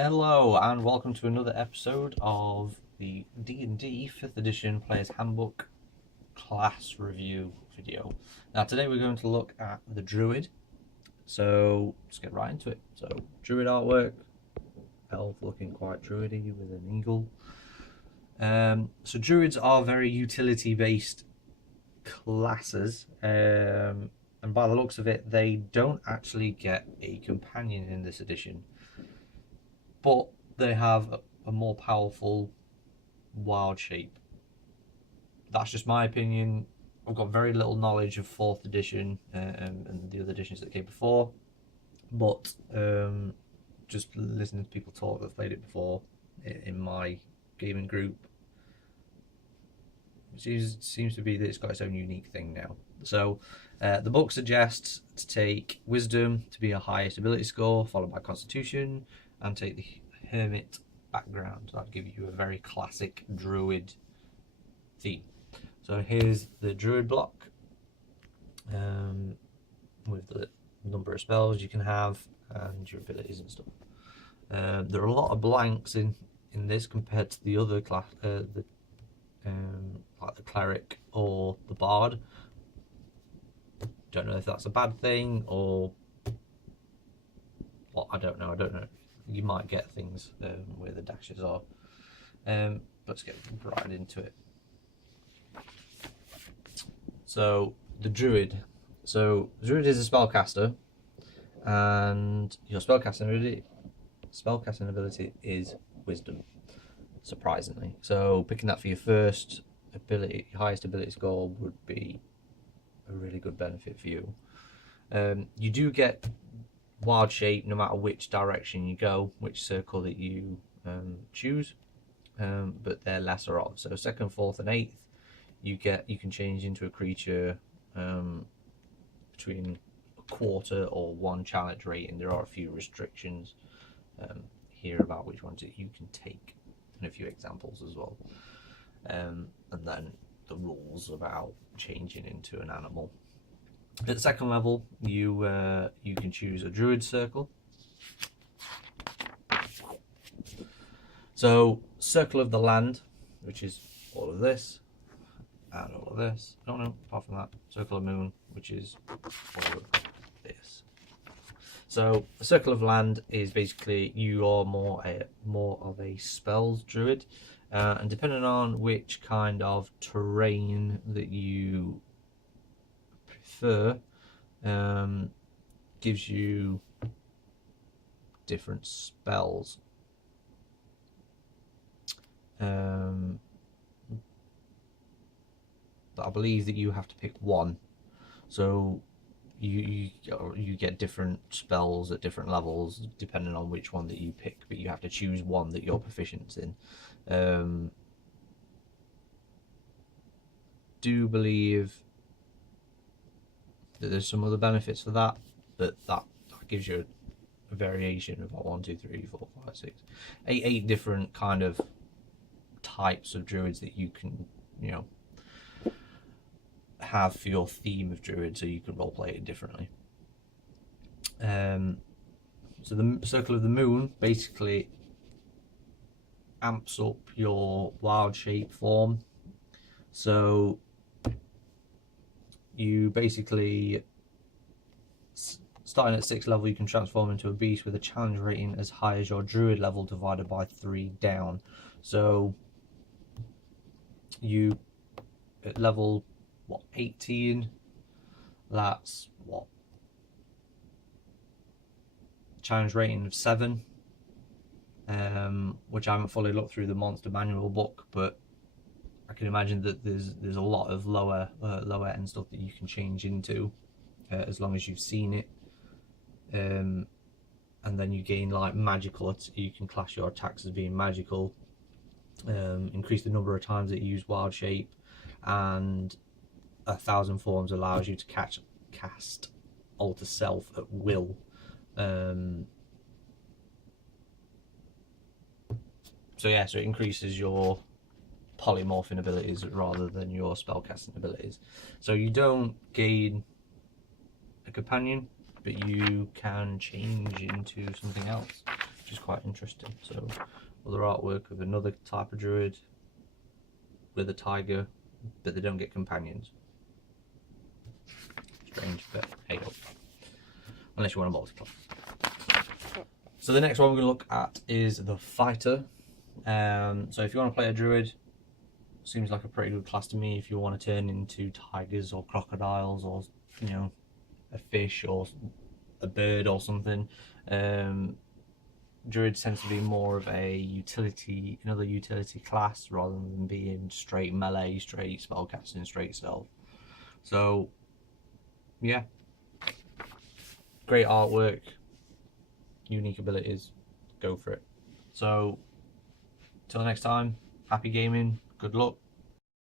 Hello and welcome to another episode of the D&D 5th edition Player's Handbook class review video. Now today we're going to look at the Druid, so let's get right into it. So Druid artwork, elf looking quite druidy with an eagle. So Druids are very utility based classes, and by the looks of it they don't actually get a companion in this edition. But they have a more powerful wild shape. That's just my opinion. I've got very little knowledge of 4th edition and the other editions that came before. But just listening to people talk that've played it before in my gaming group, it seems to be that it's got its own unique thing now. So the book suggests to take Wisdom to be your highest ability score, followed by Constitution, and take the Hermit background. That'll give you a very classic Druid theme. So here's the Druid block with the number of spells you can have and your abilities and stuff. There are a lot of blanks in this compared to the other class, like the Cleric or the Bard. Don't know if that's a bad thing or what. I don't know. You might get things where the dashes are. Let's get right into it. So the Druid. So Druid is a spellcaster, and your spellcasting ability is Wisdom, surprisingly. So picking that for your first ability, your highest ability score, would be a really good benefit for you. You do get wild shape no matter which direction you go, which circle that you choose, but they're lesser of. So 2nd, 4th, and 8th, you can change into a creature between a quarter or 1 challenge rating. There are a few restrictions here about which ones you can take, and a few examples as well, and then the rules about changing into an animal. At 2nd level, you can choose a Druid circle. So Circle of the Land, which is all of this and all of this. I don't know, apart from that. Circle of Moon, which is all of this. So a Circle of Land is basically you are more of a spells druid, and depending on which kind of terrain that you prefer, gives you different spells. But I believe that you have to pick one, so you get different spells at different levels depending on which one that you pick, but you have to choose one that you're proficient in. Do believe that there's some other benefits for that, but that gives you a variation of 1, 2, 3, 4, 5, 6, 8 different kind of types of druids that you can have for your theme of druid, so you can roleplay it differently. So the Circle of the Moon basically amps up your wild shape form. So you basically, starting at 6th level, you can transform into a beast with a challenge rating as high as your druid level divided by 3 down. So you at level 18, that's challenge rating of 7, which I haven't fully looked through the monster manual book, but I can imagine that there's a lot of lower end stuff that you can change into, as long as you've seen it. And then you gain like magical. You can class your attacks as being magical. Increase the number of times that you use wild shape, and 1,000 forms allows you to cast alter self at will. So it increases your polymorphing abilities rather than your spellcasting abilities. So you don't gain a companion, but you can change into something else. which is quite interesting. So other artwork of another type of druid with a tiger, but they don't get companions. Strange, but hey ho. Unless you want to multiply. So the next one we're going to look at is the fighter. So if you want to play a druid, seems like a pretty good class to me. If you want to turn into tigers or crocodiles or, you know, a fish or a bird or something, druids tend to be more of a utility, another utility class, rather than being straight melee, straight spellcasting, straight stealth. So yeah, great artwork, unique abilities, go for it. So till next time, happy gaming, good luck.